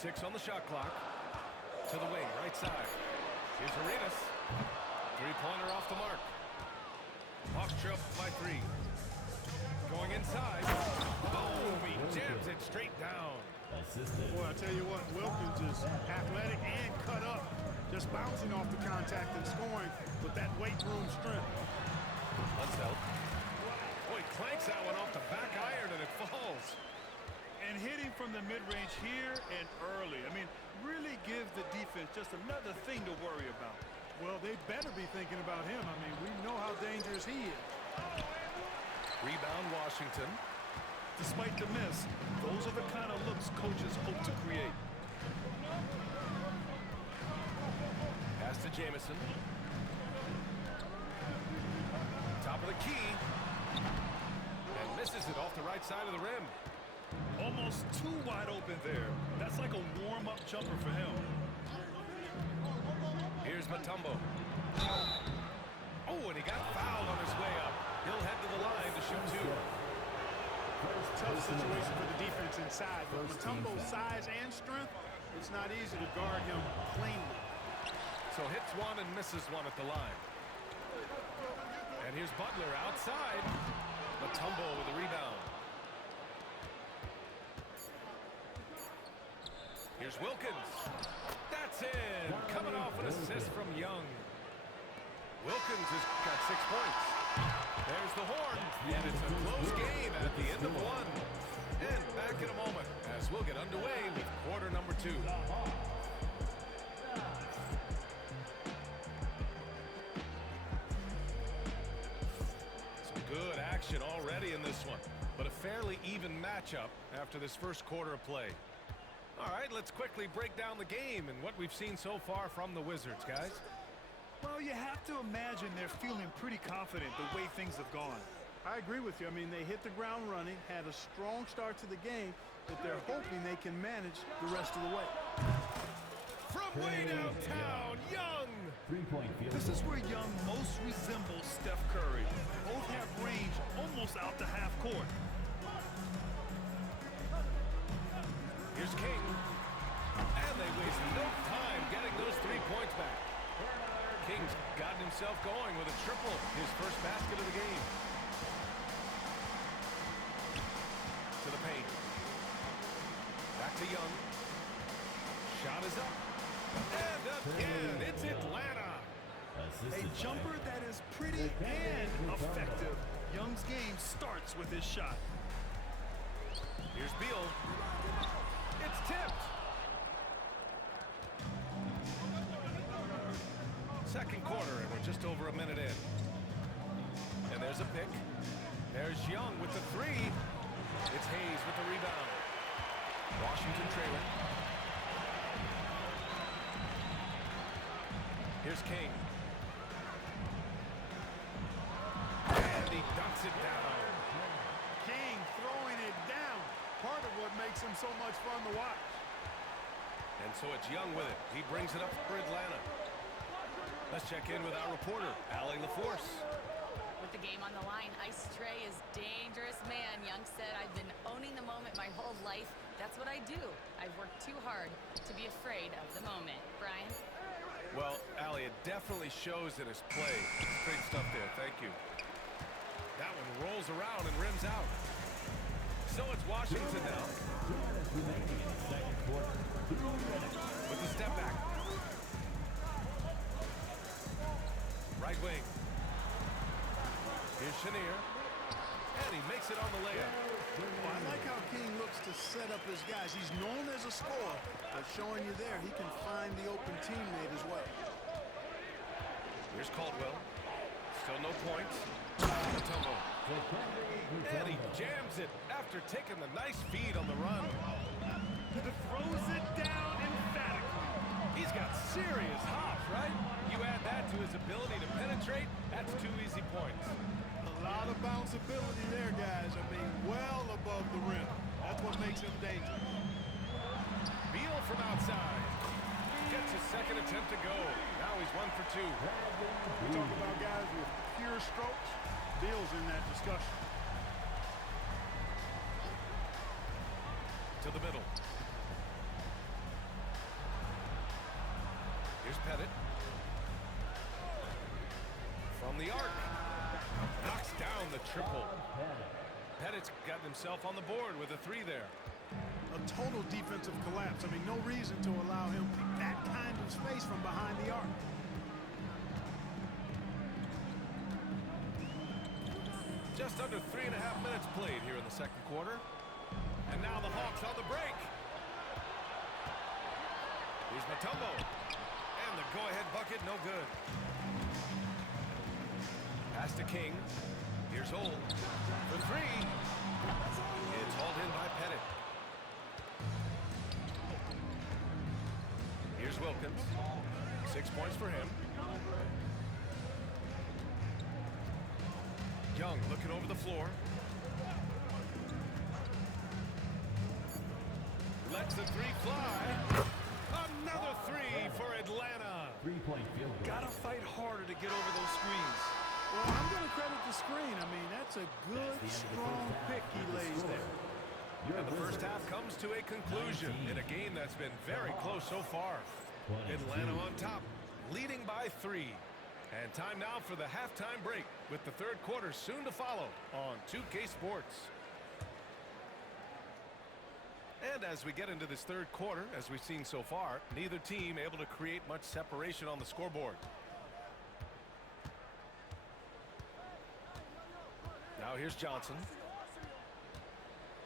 6 on the shot clock. To the wing, right side. Here's Arenas. Three-pointer off the mark. Hawks trail by 3. Going inside. Boom! He jams it straight down. Boy, I tell you what, Wilkins is athletic and cut up. Just bouncing off the contact and scoring with that weight room strength. Let's help. Boy, clanks that one off the back iron and it falls. And hitting from the mid-range here and early. I mean, really gives the defense just another thing to worry about. Well, they better be thinking about him. I mean, we know how dangerous he is. Rebound, Washington. Despite the miss, those are the kind of looks coaches hope to create. Pass to Jamison. Top of the key. And misses it off the right side of the rim. Almost too wide open there. That's like a warm-up jumper for him. Here's Mutombo. Oh, and he got fouled on his way up. He'll head to the line to shoot 2. Tough situation for the defense inside, but Mutombo's size and strength, it's not easy to guard him cleanly. So hits 1 and misses 1 at the line. And here's Butler outside. Mutombo with the rebound. Here's Wilkins. That's in. Coming off an assist from Young. Wilkins has got 6 points. There's the horn. And it's a close game at the end of 1. And back in a moment as we'll get underway with quarter number 2. Some good action already in this one, but a fairly even matchup after this first quarter of play. All right, let's quickly break down the game and what we've seen so far from the Wizards, guys. Well, you have to imagine they're feeling pretty confident the way things have gone. I agree with you. I mean, they hit the ground running, had a strong start to the game, but they're hoping they can manage the rest of the way. From way downtown, Young! 3-point field. This is where Young most resembles Steph Curry. Both have range almost out to half court. Here's King. And they waste no time getting those 3 points back. King's gotten himself going with a triple, his first basket of the game. To the paint. Back to Young. Shot is up. And again, it's Atlanta. A jumper that is pretty and effective. Young's game starts with his shot. Here's Beal. It's tipped. Second quarter, and we're just over a minute in. And there's a pick. There's Young with the 3. It's Hayes with the rebound. Washington trailing. Here's King. And he dunks it down. King throwing it down. Part of what makes him so much fun to watch. And so it's Young with it. He brings it up for Atlanta. Let's check in with our reporter, Allie LaForce. With the game on the line, Ice Trey is dangerous man. Young said, I've been owning the moment my whole life. That's what I do. I've worked too hard to be afraid of the moment. Brian? Well, Allie, it definitely shows in his play. It's great stuff there. Thank you. That one rolls around and rims out. So it's Washington now. With the step back. Right wing. Here's Chenier. And he makes it on the layup. Well, I like how King looks to set up his guys. He's known as a scorer, but showing you there, he can find the open teammate as well. Here's Caldwell. Still no points. Mutombo. And he jams it after taking the nice feed on the run. Throws it down emphatically. He's got serious hops, right? You add that to his ability to penetrate, that's 2 easy points. A lot of bounceability there, guys. I mean, well above the rim. That's what makes him dangerous. Beal from outside. Gets his second attempt to go. Now he's 1 for 2. We talk about guys with pure strokes. Beal's in that discussion. To the middle. Here's Pettit. From the arc. Knocks down the triple. Pettit's gotten himself on the board with a 3 there. A total defensive collapse. I mean, no reason to allow him that kind of space from behind the arc. Just under 3.5 minutes played here in the second quarter. And now the Hawks on the break. Here's Mutombo. And the go-ahead bucket, no good. Pass to King. Here's Old. For 3. It's hauled in by Pettit. Here's Wilkins. 6 points for him. Young looking over the floor. Lets the 3 fly. Another 3 for Atlanta. 3-point field goal. Gotta fight harder to get over those screens. Well, I'm going to credit the screen. I mean, that's a good, strong pick he lays there. And the first half comes to a conclusion in a game that's been very close so far. Atlanta on top, leading by 3. And time now for the halftime break, with the third quarter soon to follow on 2K Sports. And as we get into this third quarter, as we've seen so far, neither team able to create much separation on the scoreboard. Now here's Johnson.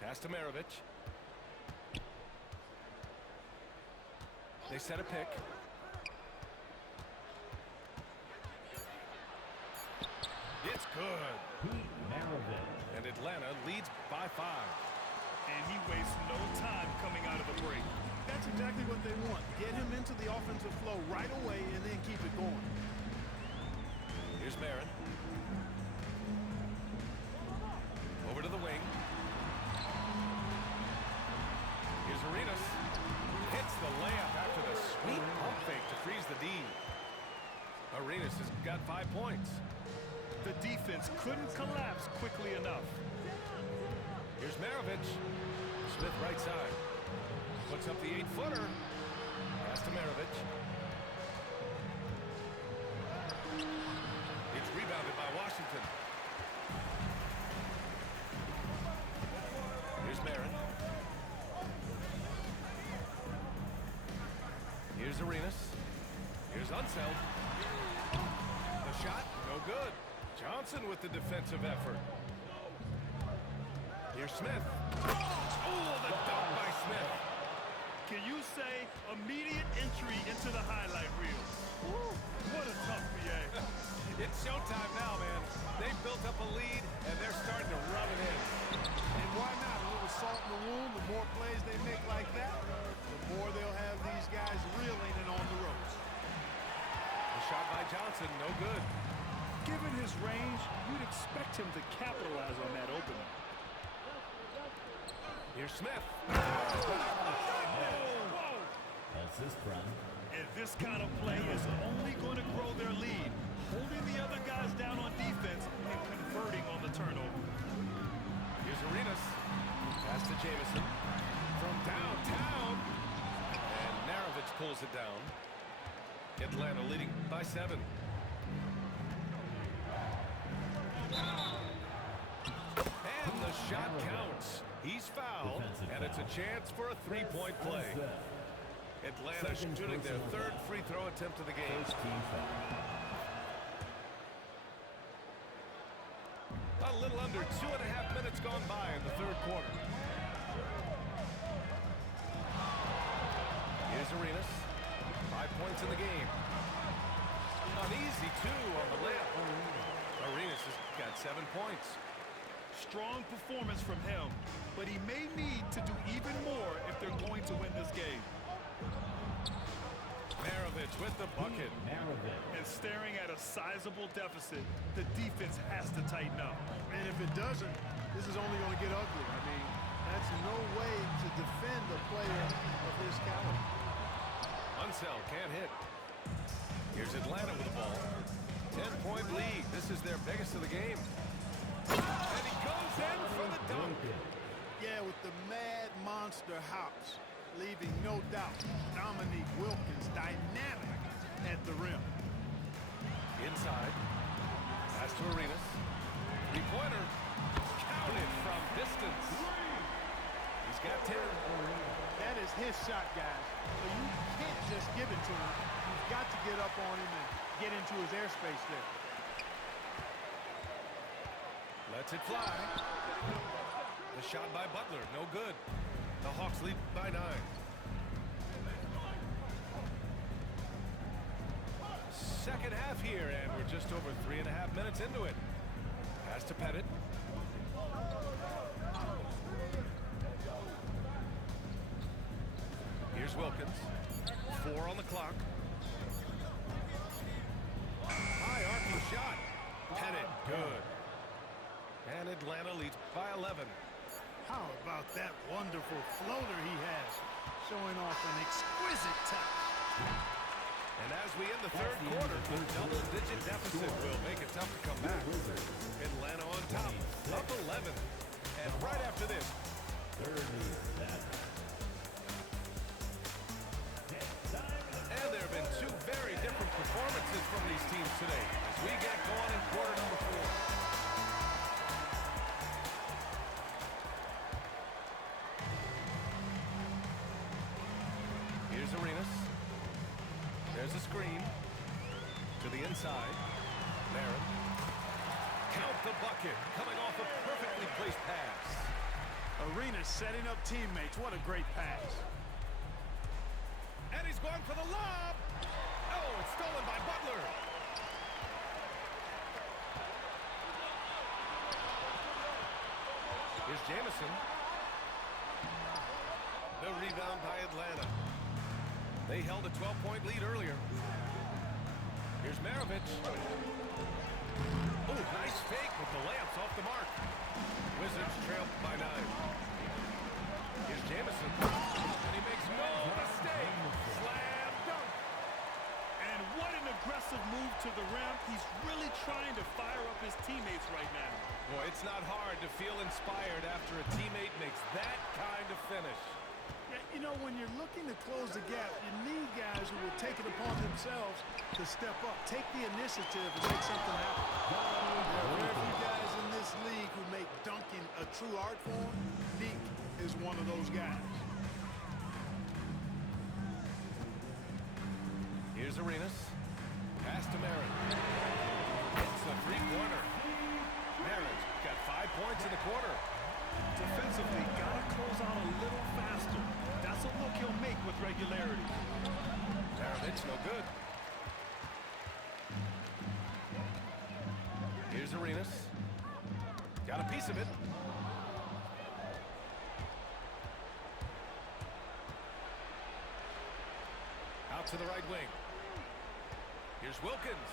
Pass to Maravich. They set a pick. It's good. And Atlanta leads by 5. And he wastes no time coming out of the break. That's exactly what they want. Get him into the offensive flow right away and then keep it going. Here's Marin. Over to the wing. Here's Arenas. Hits the layup after the sweet pump fake to freeze the D. Arenas has got 5 points. The defense couldn't collapse quickly enough. Here's Maravich. Smith right side. Puts up the 8-footer. Pass to Maravich. It's rebounded by Washington. Here's Marin. Here's Arenas. Here's Unseld. The shot, no good. Johnson with the defensive effort. Here's Smith. Oh, the dunk by Smith. Can you say immediate entry into the highlight reel? Woo, what a tough PA. It's showtime now, man. They've built up a lead, and they're starting to run it in. And why not? A little salt in the wound. The more plays they make like that, the more they'll have these guys reeling and on the ropes. The shot by Johnson, no good. Given his range, you'd expect him to capitalize on that opening. Here's Smith. Assist run. And this kind of play is only going to grow their lead, holding the other guys down on defense and converting on the turnover. Here's Arenas. Pass to Jamison. From downtown. And Maravich pulls it down. Atlanta leading by 7. And the shot counts. He's fouled, and it's a chance for a 3-point play. Atlanta shooting their 3rd free throw attempt of the game. A little under 2.5 minutes gone by in the third quarter. Here's Arenas. 5 points in the game. An easy 2 on the layup. Arenas has got 7 points. Strong performance from him, but he may need to do even more if they're going to win this game. Maravich with the bucket. And staring at a sizable deficit, the defense has to tighten up. And if it doesn't, this is only going to get ugly. I mean, that's no way to defend a player of his caliber. Unseld can't hit. Here's Atlanta with the ball. 10-point lead. This is their biggest of the game. And he goes in for the dunk. Yeah, with the mad monster hops, leaving no doubt Dominique Wilkins dynamic his shot, guys. So you can't just give it to him. You've got to get up on him and get into his airspace there. Lets it fly. The shot by Butler, no good. The Hawks lead by 9. Second half here, and we're just over 3.5 minutes into it. Pass to Pettit. Here's Wilkins. 4 on the clock. High arcing shot. Pettit, good. And Atlanta leads by 11. How about that wonderful floater he has, showing off an exquisite touch. And as we end the third quarter, a double-digit deficit will make it tough to come back. Atlanta on top, up 11. And right after this, and there have been two very different performances from these teams today as we get going in quarter number 4. Here's Arenas. There's a screen. To the inside. Barron. Count the bucket. Coming off a perfectly placed pass. Arenas setting up teammates. What a great pass. And he's going for the lob. Oh, it's stolen by Butler. Here's Jamison. The rebound by Atlanta. They held a 12-point lead earlier. Here's Maravich. Oh, nice fake with the layups off the mark. Wizards trail by 9. Here's Jamison. And he makes no mistake. Slam dunk. And what an aggressive move to the rim. He's really trying to fire up his teammates right now. Boy, it's not hard to feel inspired after a teammate makes that kind of finish. Yeah, you know, when you're looking to close the gap, you need guys who will take it upon themselves to step up, take the initiative, and make something happen. There are very few guys in this league who make dunking a true art form. Deke is one of those guys. Here's Arenas. Pass to Marin. It's the three-pointer. Marin's got 5 points in the quarter. Defensively, got to close out a little faster. That's a look he'll make with regularity. Maravich, no good. Here's Arenas. Got a piece of it. Out to the right wing. Here's Wilkins.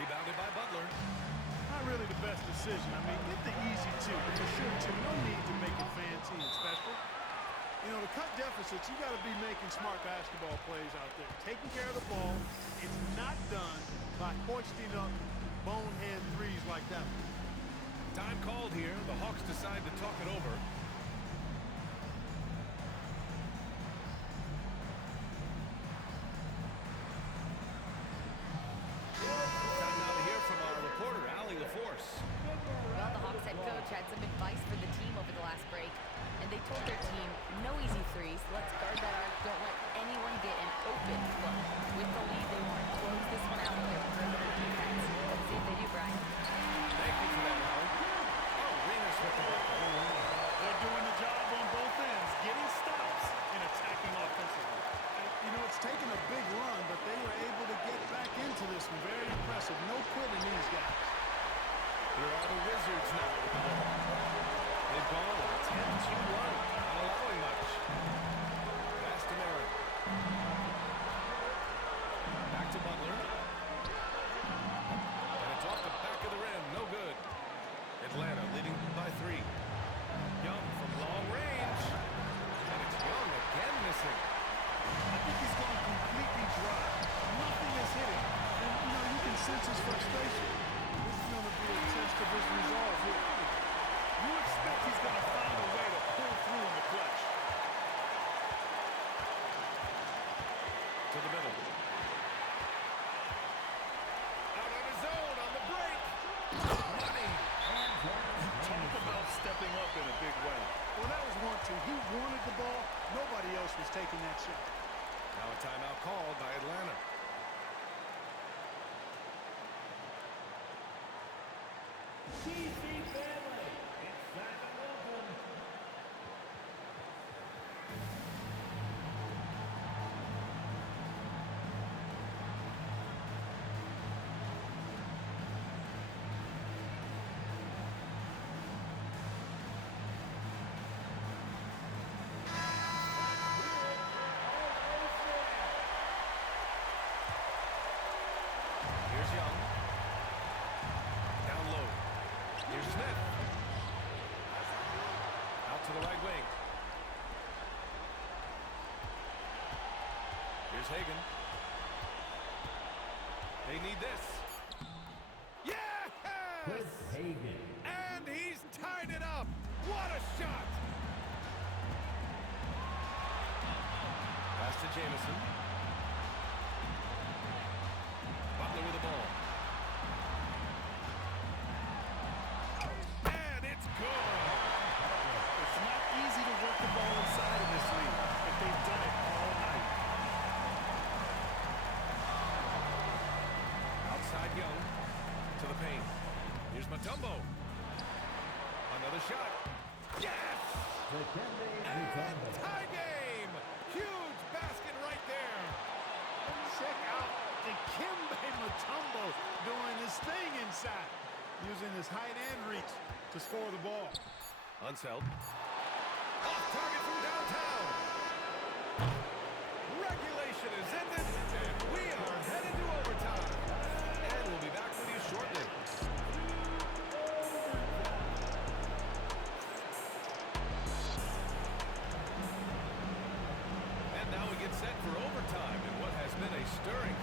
Rebounded by Butler. Not really the best decision. I mean, get the easy two. It's a sure two. No need to make it fancy and special. You know, to cut deficits, you got to be making smart basketball plays out there. Taking care of the ball. It's not done by hoisting up bonehead threes like that. Time called here. The Hawks decide to talk it over. Time now to hear from our reporter, Allie LaForce. Well, the Hawks head coach had some advice for the team over the last break, and they told their team, no easy threes. Let's guard that arc. Don't let anyone get an open look. With the lead, they want to close this one out with their perimeter defense. Let's see if they do, Brian. Thank you for that, Allie. Oh, Arenas with the bucket. They're doing the job on both ends, getting stops and attacking offensively. You know, it's taken a big run, but they were able to get back into this one. Very impressive. No quitting these guys. Here are the Wizards now with the ball. They've gone on a 10-2 run, not allowing much. Pass to Merritt. Back to Butler. And it's off the back of the rim. No good. Atlanta leading by 3. Young from long range. And it's Young again missing. I think he's gone completely dry. Nothing is hitting. And, you know, you can sense his frustration. This is going to be a test of his resolve here. You expect he's going to find a way to pull through in the clutch. To the middle. Out on his own on the break. Money. Talk about stepping up in a big way. Well, that was 1-2. He wanted the ball. else was taking that shot. Now a timeout called by Atlanta. Here's Young. Down low. Here's Smith. Out to the right wing. Here's Hagan. They need this. Yes! Chris Hagan. And he's tied it up. What a shot! Pass to Jamison. Butler with the ball. And it's good. It's not easy to work the ball inside in this league, but they've done it all night. Outside Young to the paint. Here's Mutombo. Another shot. Yes! Dikembe And Mutombo. tie game. Huge basket right there. Check out Dikembe Mutombo doing his thing inside, using his height and reach to score the ball. Unseld. Off target from downtown. Regulation is ended, and we are headed to overtime. And we'll be back with you shortly. And now we get set for overtime in what has been a stirring